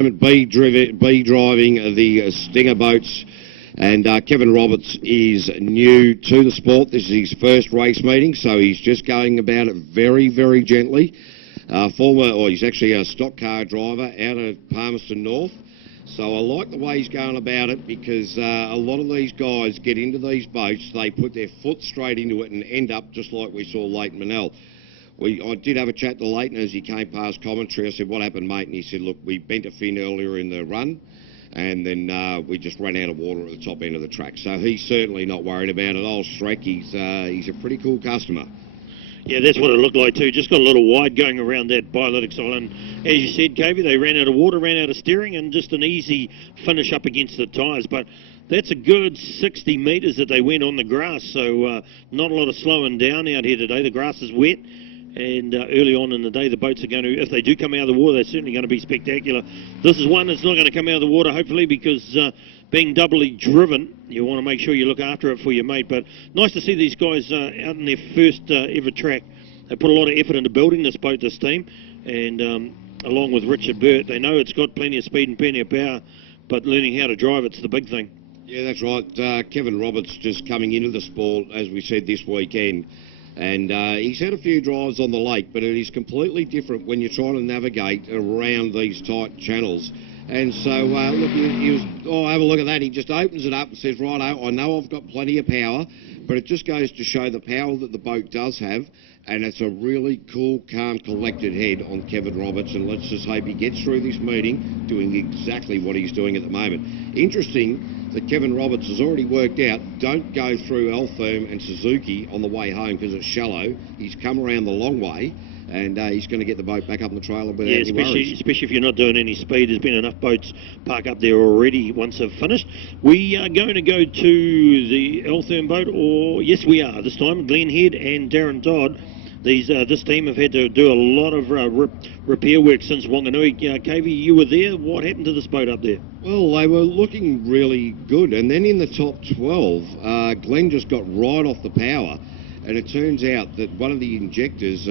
B driving the Stinger boats, and Kevin Roberts is new to the sport. This is his first race meeting, so he's just going about it very, very gently. He's actually a stock car driver out of Palmerston North, so I like the way he's going about it because a lot of these guys get into these boats, they put their foot straight into it and end up just like we saw Leighton Manel. I did have a chat to Leighton as he came past commentary. I said, "What happened, mate?" And he said, "Look, we bent a fin earlier in the run, and then we just ran out of water at the top end of the track." So he's certainly not worried about it. Old Shrek, he's a pretty cool customer. Yeah, that's what it looked like too. Just got a little wide going around that Biolytics island. As you said, Cavey, they ran out of water, ran out of steering, and just an easy finish up against the tyres. But that's a good 60 metres that they went on the grass, so not a lot of slowing down out here today. The grass is wet. And early on in the day, the boats are going to, if they do come out of the water, they're certainly going to be spectacular. This is one that's not going to come out of the water, hopefully, because being doubly driven, you want to make sure you look after it for your mate. But nice to see these guys out in their first ever track. They put a lot of effort into building this boat, this team, and along with Richard Burt, they know it's got plenty of speed and plenty of power, but learning how to drive it's the big thing. Yeah, that's right. Kevin Roberts just coming into the sport, as we said, this weekend. And he's had a few drives on the lake, but it is completely different when you're trying to navigate around these tight channels. And so, look, have a look at that. He just opens it up and says, "Right, I know I've got plenty of power," but it just goes to show the power that the boat does have. And it's a really cool, calm, collected head on Kevin Roberts. And let's just hope he gets through this meeting doing exactly what he's doing at the moment. Interesting that Kevin Roberts has already worked out, don't go through Eltham and Suzuki on the way home because it's shallow. He's come around the long way, and he's going to get the boat back up in the trailer without any worries. Especially if you're not doing any speed. There's been enough boats park up there already once they've finished. We are going to go to the Eltham boat, or yes we are this time, Glenn Head and Darren Todd. This team have had to do a lot of repair work since Wanganui. Cavey, you were there. What happened to this boat up there? Well, they were looking really good, and then in the top 12, Glenn just got right off the power, and it turns out that one of the injectors